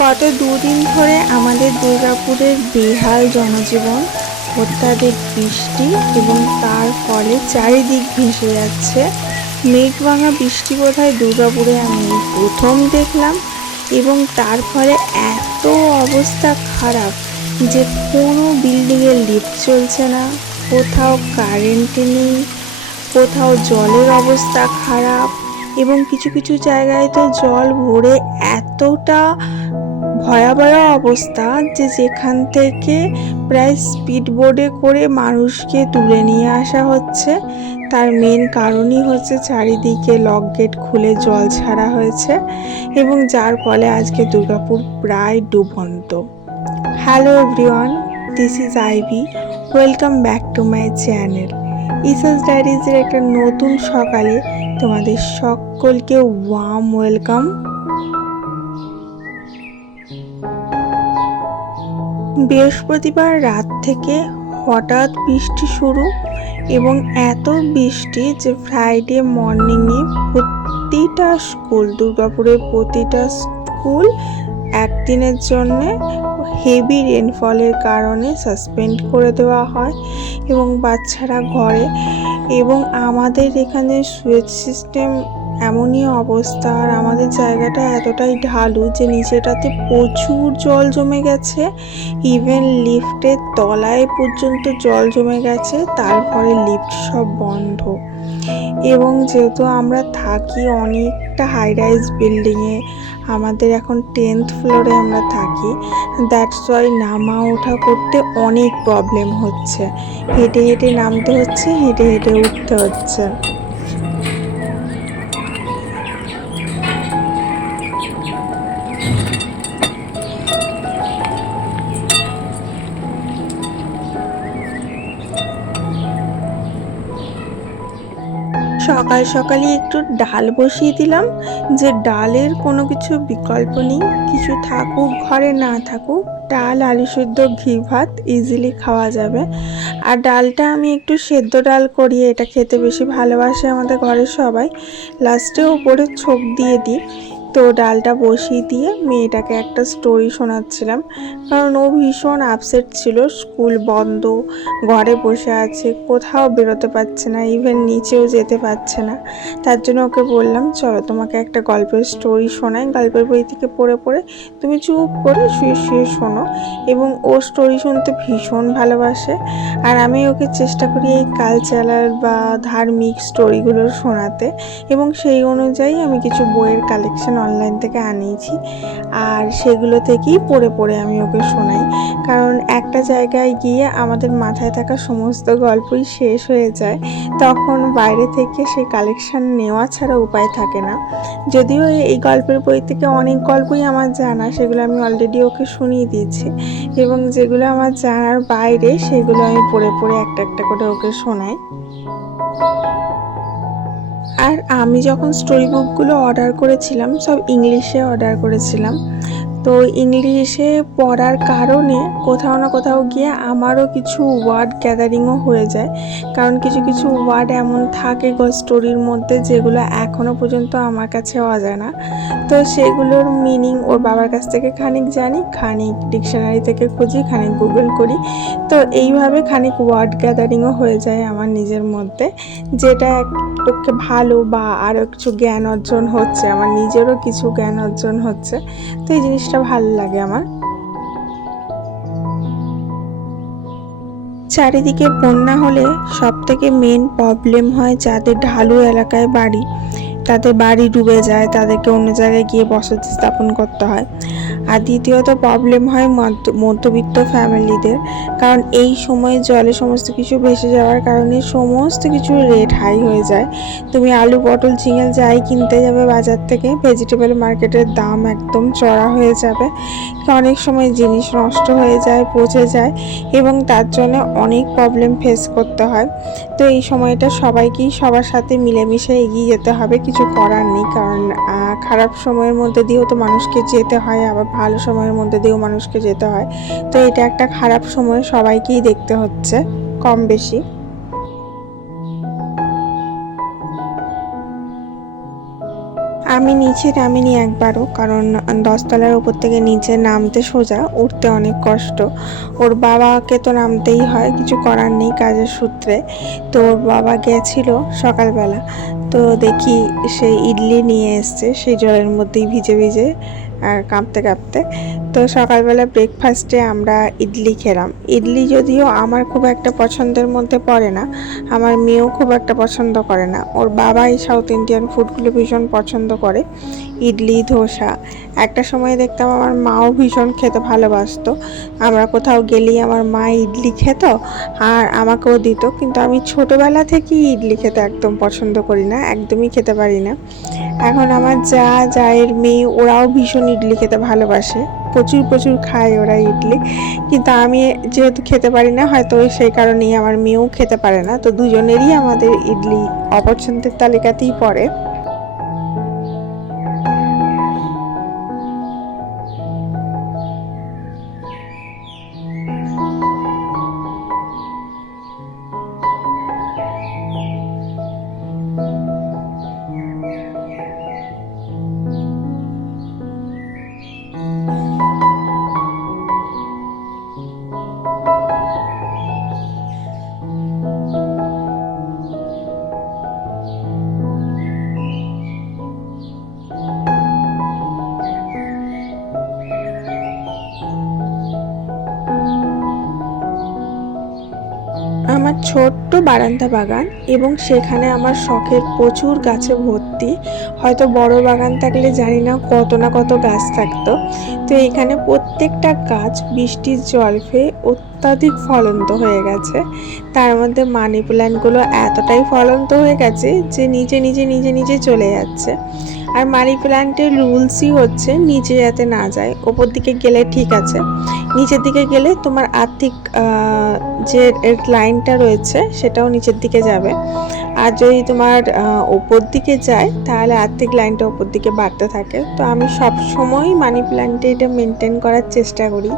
গত দুদিন ধরে আমাদের দুর্গাপুরের বেহাল জনজীবন, অত্যাধিক বৃষ্টি এবং তার ফলে চারিদিক ভেসে যাচ্ছে। মেঘভাঙা বৃষ্টি বোধহয় দুর্গাপুরে আমি প্রথম দেখলাম এবং তার ফলে এত অবস্থা খারাপ যে কোনো বিল্ডিংয়ের লিফট চলছে না, কোথাও কারেন্ট নেই, কোথাও জলের অবস্থা খারাপ এবং কিছু কিছু জায়গায় তো জল ভরে এতটা ভয়াবহ অবস্থা যে যেখান থেকে প্রায় স্পিড বোর্ডে করে মানুষকে তুলে নিয়ে আসা হচ্ছে। তার মেন কারণই হচ্ছে চারিদিকে লক গেট খুলে জল ছাড়া হয়েছে এবং যার ফলে আজকে দুর্গাপুর প্রায় ডুবন্ত। Hello everyone this is Ivy welcome back to my channel ইসাস ডায়েরিজের একটা নতুন সকালে তোমাদের সকলকে ওয়াম ওয়েলকাম বৃহস্পতিবার রাত থেকে হঠাৎ বৃষ্টি শুরু এবং এত বৃষ্টি যে ফ্রাইডে মর্নিংয়ে প্রতিটা স্কুল, দুর্গাপুরের প্রতিটা স্কুল একদিনের জন্যে হেভি রেনফলের কারণে সাসপেন্ড করে দেওয়া হয় এবং বাচ্চারা ঘরে এবং আমাদের এখানে সুয়েজ সিস্টেম এমনই অবস্থা। আর আমাদের জায়গাটা এতটাই ঢালু যে নিচেটাতে প্রচুর জল জমে গেছে। ইভেন লিফটের তলায় পর্যন্ত জল জমে গেছে, তারপরে লিফট সব বন্ধ। এবং যেহেতু আমরা থাকি অনেকটা হাই রাইজ বিল্ডিংয়ে আমাদের এখন টেন্থ ফ্লোরে আমরা থাকি দ্যাটস ওয়াই নামা ওঠা করতে অনেক প্রবলেম হচ্ছে। হেঁটে হেঁটে নামতে হচ্ছে, হেঁটে হেঁটে উঠতে হচ্ছে। সকাল সকালে একটু ডাল বসিয়ে দিলাম। যে ডালের কোনো কিছু বিকল্প নেই, কিছু থাকুক, ঘরে না থাকুক, ডাল, আলু সেদ্ধ, ঘি, ভাত ইজিলি খাওয়া যাবে। আর ডালটা আমি একটু সেদ্ধ ডাল করিয়ে এটা খেতে বেশি ভালোবাসে আমাদের ঘরের সবাই। লাস্টে ওপরে ছোপ দিয়ে দিই। তো ডালটা বসিয়ে দিয়ে মেয়েটাকে একটা স্টোরি শোনাচ্ছিলাম। কারণ ও ভীষণ আপসেট ছিল স্কুল বন্ধ, ঘরে বসে আছে, কোথাও বেরোতে পারছে না ইভেন নিচেও যেতে পারছে না। তার জন্য ওকে বললাম, চলো তোমাকে একটা গল্পের স্টোরি শোনাই, গল্পের বই থেকে পড়ে পড়ে তুমি চুপ করে শুয়ে শুয়ে শোনো। এবং ও স্টোরি শুনতে ভীষণ ভালোবাসে। আর আমি ওকে চেষ্টা করি এই কালচারাল বা ধার্মিক স্টোরিগুলো শোনাতে এবং সেই অনুযায়ী আমি কিছু বইয়ের কালেকশন অনলাইন থেকে আনিয়েছি। আর সেগুলো থেকেই পড়ে পড়ে আমি ওকে শোনাই। কারণ একটা জায়গায় গিয়ে আমাদের মাথায় থাকা সমস্ত গল্পই শেষ হয়ে যায়, তখন বাইরে থেকে সেই কালেকশন নেওয়া ছাড়া উপায় থাকে না। যদিও এই গল্পের বই থেকে অনেক গল্পই আমার জানা, সেগুলো আমি অলরেডি ওকে শুনিয়ে দিয়েছি। এবং যেগুলো আমার জানার বাইরে, সেগুলো আমি পড়ে পড়ে একটা একটা করে ওকে শোনাই। আর আমি যখন স্টোরি বুকগুলো অর্ডার করেছিলাম সব ইংলিশে অর্ডার করেছিলাম। তো ইংলিশে পড়ার কারণে কোথাও না কোথাও গিয়ে আমারও কিছু ওয়ার্ড গ্যাদারিংও হয়ে যায়। কারণ কিছু কিছু ওয়ার্ড এমন থাকে গো স্টোরির মধ্যে যেগুলো এখনও পর্যন্ত আমার কাছে অজানা। তো সেগুলোর মিনিং ওর বাবার কাছ থেকে খানিক জানি, খানিক ডিকশনারি থেকে খুঁজি, খানিক গুগল করি। তো এইভাবে খানিক ওয়ার্ড গ্যাদারিংও হয়ে যায় আমার নিজের মধ্যে। যেটা এক পক্ষে ভালো বা আরও কিছু জ্ঞান অর্জন হচ্ছে, আমার নিজেরও কিছু জ্ঞান অর্জন হচ্ছে। তো এই জিনিসটা ভালো লাগে আমার। চারিদিকে বন্যা হলে সব থেকে মেন প্রবলেম হয় যাদের ঢালু এলাকায় বাড়ি। তাদের বাড়ি ডুবে যায়, তাদেরকে অন্য জায়গায় গিয়ে বসতি স্থাপন করতে হয়। আর দ্বিতীয়ত প্রবলেম হয় মধ্য- মধ্যবিত্ত ফ্যামিলিদের কারণ এই সময়ে জলে সমস্ত কিছু ভেসে যাওয়ার কারণে সমস্ত কিছু রেট হাই হয়ে যায়। তুমি আলু, পটল, ঝিঙে যাই কিনতে যাবে বাজার থেকে ভেজিটেবল মার্কেটের দাম একদম চড়া হয়ে যাবে। অনেক সময় জিনিস নষ্ট হয়ে যায়, পচে যায় এবং তার জন্য অনেক প্রবলেম ফেস করতে হয়। তো এই সময়টা সবাইকেই সবার সাথে মিলেমিশে এগিয়ে যেতে হবে। কিছু করার নেই, কারণ খারাপ সময়ের মধ্যে দিয়েও তো মানুষকে যেতে হয়, আবার ভালো সময়ের মধ্যে দিয়েও মানুষকে যেতে হয়। তো এটা একটা খারাপ সময় সবাইকেই দেখতে হচ্ছে, কম বেশি। আমি নিচে নামিনি একবারও, কারণ দশতলার উপর থেকে নিচে নামতে সোজা, উঠতে অনেক কষ্ট। ওর বাবাকে তো নামতেই হয়, কিছু করার নেই কাজের সূত্রে। তো ওর বাবা গেছিল সকালবেলা। তো দেখি সেই ইডলি নিয়ে এসছে, সেই জলের মধ্যেই ভিজে ভিজে আর কাঁপতে কাঁপতে। তো সকালবেলা ব্রেকফাস্টে আমরা ইডলি খেলাম। ইডলি যদিও আমার খুব একটা পছন্দের মধ্যে পড়ে না, আমার মেয়েও খুব একটা পছন্দ করে না। ওর বাবা এই সাউথ ইন্ডিয়ান ফুডগুলো ভীষণ পছন্দ করে। ইডলি, ধোসা। একটা সময় দেখতাম আমার মাও ভীষণ খেতে ভালোবাসতো। আমরা কোথাও গেলেই আমার মা ইডলি খেত আর আমাকেও দিত। কিন্তু আমি ছোটোবেলা থেকেই ইডলি খেতে একদম পছন্দ করি না, একদমই খেতে পারি না। এখন আমার যা জায়ের মেয়ে, ওরাও ভীষণ ইডলি খেতে ভালোবাসে। প্রচুর প্রচুর খায় ওরা ইডলি। কিন্তু আমি যেহেতু খেতে পারি না, হয়তো সেই কারণেই আমার মেয়েও খেতে পারে না। তো দুজনেরই আমাদের ইডলি অপছন্দের তালিকাতেই পড়ে। বারান্দা বাগান এবং সেখানে আমার শখের প্রচুর গাছে ভর্তি। হয়তো বড় বাগান থাকলে জানি না কত না কত গাছ থাকতো। তো এখানে প্রত্যেকটা গাছ বৃষ্টির জল পেয়ে অত্যাধিক ফলন্ত হয়ে গেছে। তার মধ্যে মানি প্ল্যান্টগুলো এতটাই ফলন্ত হয়ে গেছে যে নিজে নিজে নিজে নিজে চলে যাচ্ছে। আর মানি প্ল্যান্টের রুলসই হচ্ছে নিচে যাতে না যায়, ওপর দিকে গেলে ঠিক আছে। নিচের দিকে গেলে তোমার আর্থিক যে লাইনটা রয়েছে, সেটাও নিচের দিকে যাবে। আর যদি তোমার ওপর দিকে যায়, তাহলে আর্থিক লাইনটা ওপর দিকে বাড়তে থাকে। তো আমি সব সময় মানি প্ল্যান্টে এটা মেনটেন করার চেষ্টা করি।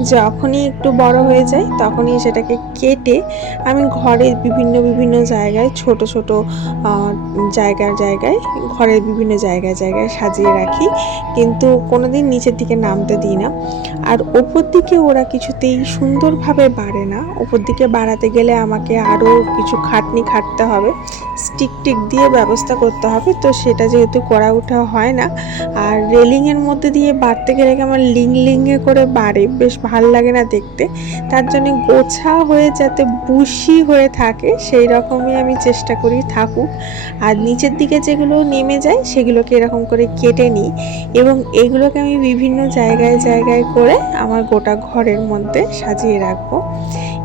যখনই একটু বড় হয়ে যায়, তখনই সেটাকে কেটে আমি ঘরের বিভিন্ন বিভিন্ন জায়গায় ছোট ছোট জায়গার জায়গায়, ঘরের বিভিন্ন জায়গায় জায়গায় সাজিয়ে রাখি। কিন্তু কোনোদিন নিচের দিকে নামতে দিই না। আর ওপর দিকে ওরা কিছুতেই সুন্দরভাবে বাড়ে না। ওপর দিকে বাড়াতে গেলে আমাকে আরও কিছু খাটনি খাটতে হবে। স্টিক টিক দিয়ে ব্যবস্থা করতে হবে। তো সেটা যেহেতু করা ওঠা হয় না, আর রেলিংয়ের মধ্যে দিয়ে বাড়তে গেলে আমার লিং লিংয়ে করে বাড়ে, বেশ ভালো লাগে না দেখতে। তার জন্য গোছা হয়ে যাতে বুশি হয়ে থাকে, সেই রকমই আমি চেষ্টা করি থাকুক। আর নিচের দিকে যেগুলো নেমে যায়, সেগুলোকে এরকম করে কেটে নিই এবং এগুলোকে আমি বিভিন্ন জায়গায় জায়গায় করে আমার গোটা ঘরের মধ্যে সাজিয়ে রাখব।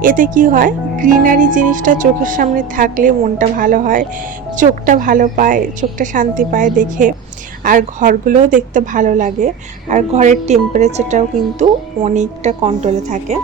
এতে কি হয়? গ্রিনারি জিনিসটা চোখের সামনে থাকলে মনটা ভালো হয়, চোখটা ভালো পায়, চোখটা শান্তি পায় দেখে। আর ঘরগুলোও দেখতে ভালো লাগে, আর ঘরের টেম্পারেচারটাও কিন্তু অনেকটা কন্ট্রোলে থাকে।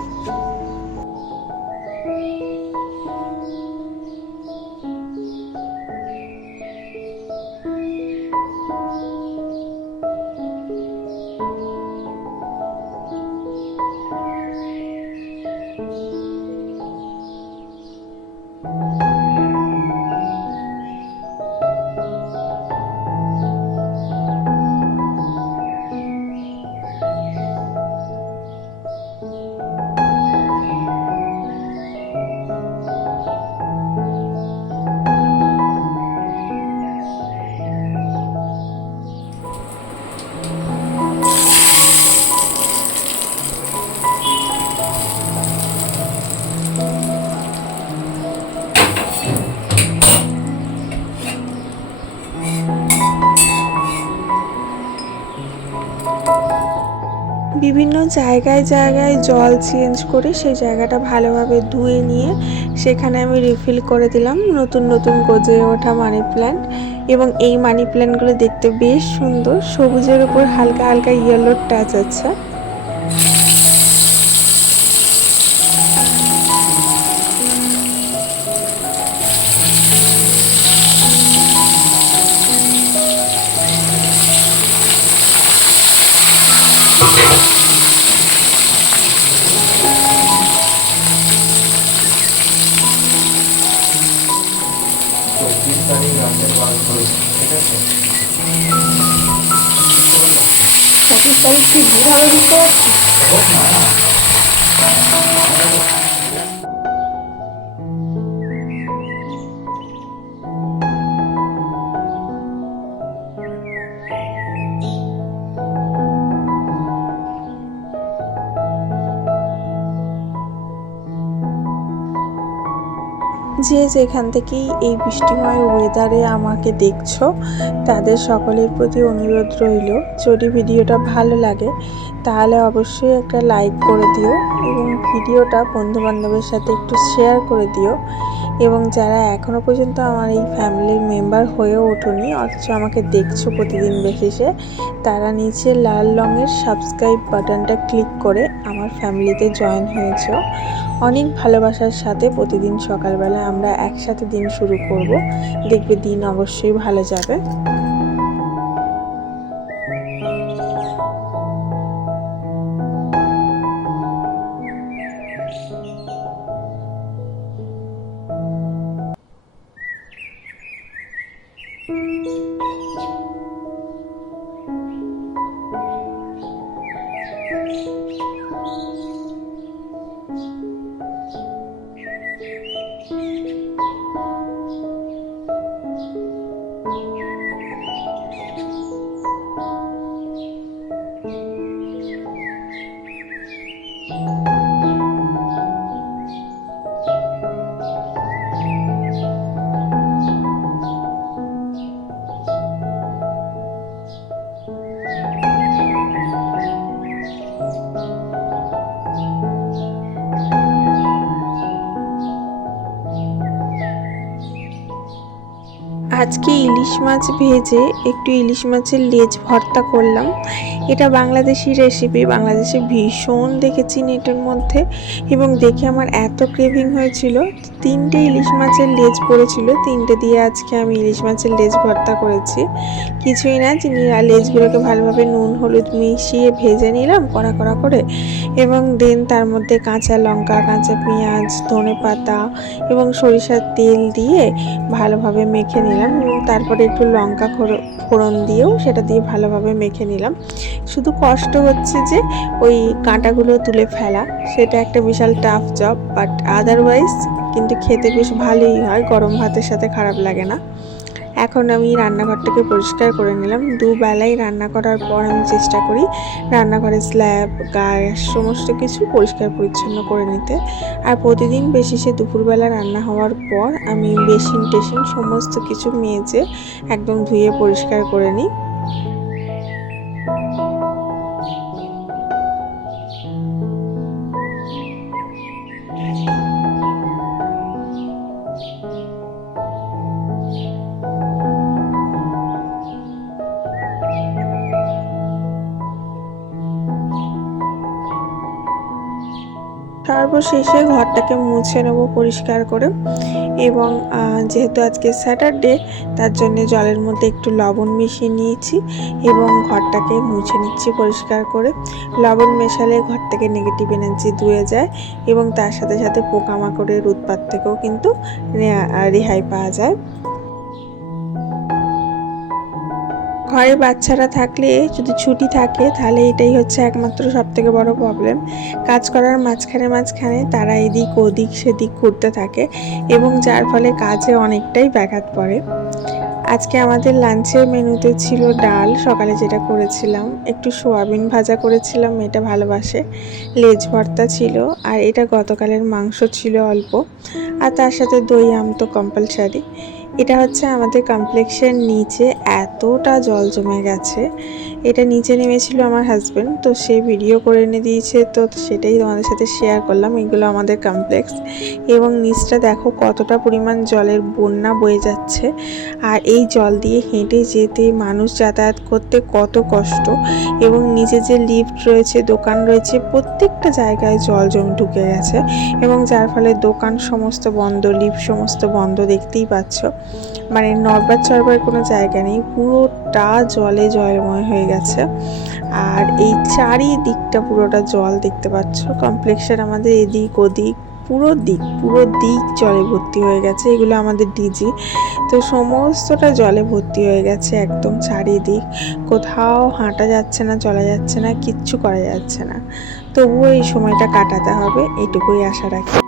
জায়গায় জায়গায় জল চেঞ্জ করে সেই জায়গাটা ভালোভাবে ধুয়ে নিয়ে সেখানে আমি রিফিল করে দিলাম নতুন নতুন গজে ওঠা মানি প্ল্যান্ট এবং এই মানি প্ল্যান্টগুলো দেখতে বেশ সুন্দর। সবুজের উপর হালকা হালকা ইয়েলোর টাচ আছে। পঁয়ত্রিশ তারিখ রাতের বার করে ঠিক আছে পঁচিশ তারিখ কি ঘুরাবে দিতে যে এখান থেকেই এই বৃষ্টিময় ওয়েদারে আমাকে দেখছ, তাদের সকলের প্রতি অনুরোধ রইল। যদি ভিডিওটা ভালো লাগে, তাহলে অবশ্যই একটা লাইক করে দিও এবং ভিডিওটা বন্ধুবান্ধবের সাথে একটু শেয়ার করে দিও। এবং যারা এখনও পর্যন্ত আমার এই ফ্যামিলির মেম্বার হয়ে ওঠোনি, অথচ আমাকে দেখছ প্রতিদিন বেসিসে তারা নিচে লাল রঙের সাবস্ক্রাইব বাটনটা ক্লিক করে আমার ফ্যামিলিতে জয়েন হয়েছ। অনেক ভালোবাসার সাথে প্রতিদিন সকালবেলা আমরা একসাথে দিন শুরু করব। দেখবে দিন অবশ্যই ভালো যাবে। আজকে ইলিশ মাছ ভেজে একটু ইলিশ মাছের লেজ ভর্তা করলাম। এটা বাংলাদেশি রেসিপি বাংলাদেশে ভীষণ দেখেছি নেটের মধ্যে এবং দেখে আমার এত ক্রেভিং হয়েছিল। তিনটে ইলিশ মাছের লেজ পড়েছিল, তিনটে দিয়ে আজকে আমি ইলিশ মাছের লেজ ভর্তা করেছি। কিছুই না চিনি লেজগুলোকে ভালোভাবে নুন, হলুদ মিশিয়ে ভেজে নিলাম, কড়া কড়া করে এবং দেন তার মধ্যে কাঁচা লঙ্কা, কাঁচা পেঁয়াজ ধনে পাতা এবং সরিষার তেল দিয়ে ভালোভাবে মেখে নিলাম। তারপরে একটু লঙ্কা ফোড়ন দিয়েও সেটা দিয়ে ভালোভাবে মেখে নিলাম। শুধু কষ্ট হচ্ছে যে ওই কাঁটাগুলো তুলে ফেলা, সেটা একটা বিশাল টাফ জব বাট আদারওয়াইজ কিন্তু খেতে বেশ ভালোই হয়, গরম ভাতের সাথে খারাপ লাগে না। এখন আমি রান্নাঘরটাকে পরিষ্কার করে নিলাম। দুবেলাই রান্না করার পর আমি চেষ্টা করি রান্নাঘরের স্ল্যাব, গ্যাস, সমস্ত কিছু পরিষ্কার পরিচ্ছন্ন করে নিতে। আর প্রতিদিন বেশি সে দুপুরবেলা রান্না হওয়ার পর আমি বেসিন টেসিন সমস্ত কিছু মেজে একদম ধুয়ে পরিষ্কার করে নিই। সর্বশেষে ঘরটাকে মুছে নেব পরিষ্কার করে এবং যেহেতু আজকে স্যাটারডে, তার জন্য জলের মধ্যে একটু লবণ মিশিয়ে নিয়েছি এবং ঘরটাকে মুছে নিচ্ছি পরিষ্কার করে। লবণ মেশালে ঘর থেকে নেগেটিভ এনার্জি ধুয়ে যায় এবং তার সাথে সাথে পোকামাকড়ের উৎপাত থেকেও কিন্তু রেহাই পাওয়া যায়। ঘরে বাচ্চারা থাকলে যদি ছুটি থাকে, তাহলে এটাই হচ্ছে একমাত্র সব থেকে বড় প্রবলেম কাজ করার মাঝখানে মাঝখানে তারা এদিক ওদিক সেদিক করতে থাকে এবং যার ফলে কাজে অনেকটাই ব্যাঘাত পড়ে। আজকে আমাদের লাঞ্চের মেনুতে ছিল ডাল, সকালে যেটা করেছিলাম, একটু সোয়াবিন ভাজা করেছিলাম, এটা ভালোবাসে। লেজ ভর্তা ছিল, আর এটা গতকালের মাংস ছিল অল্প, আর তার সাথে দই আম তো কম্পালসারি এটা হচ্ছে আমাদের কমপ্লেক্সের নিচে এতটা জল জমে গেছে এটা নিচে নেমেছিল আমার হাজব্যান্ড তো সে ভিডিও করে এনে দিয়েছে, তো সেটাই তোমাদের সাথে শেয়ার করলাম। এগুলো আমাদের কমপ্লেক্স এবং নিচটা দেখো কতটা পরিমাণ জলের বন্যা বয়ে যাচ্ছে। আর এই জল দিয়ে হেঁটে যেতে, মানুষ যাতায়াত করতে কত কষ্ট। এবং নিচে যে লিফট রয়েছে, দোকান রয়েছে, প্রত্যেকটা জায়গায় জল জমে ঢুকে গেছে। এবং যার ফলে দোকান সমস্ত বন্ধ লিফট সমস্ত বন্ধ দেখতেই পাচ্ছ। মানে নড়বার চড়বার কোনো জায়গা নেই পুরোটা জলে জলময় হয়ে গেছে। আর এই চারিদিকটা পুরোটা জল দেখতে পাচ্ছ। কমপ্লেক্সের আমাদের এদিক ওদিক পুরো দিক পুরো দিক জলে ভর্তি হয়ে গেছে। এগুলো আমাদের ডিজি। তো সমস্তটা জলে ভর্তি হয়ে গেছে একদম চারিদিক। কোথাও হাঁটা যাচ্ছে না, চলা যাচ্ছে না, কিচ্ছু করা যাচ্ছে না। তবুও এই সময়টা কাটাতে হবে, এটুকুই আশা রাখি।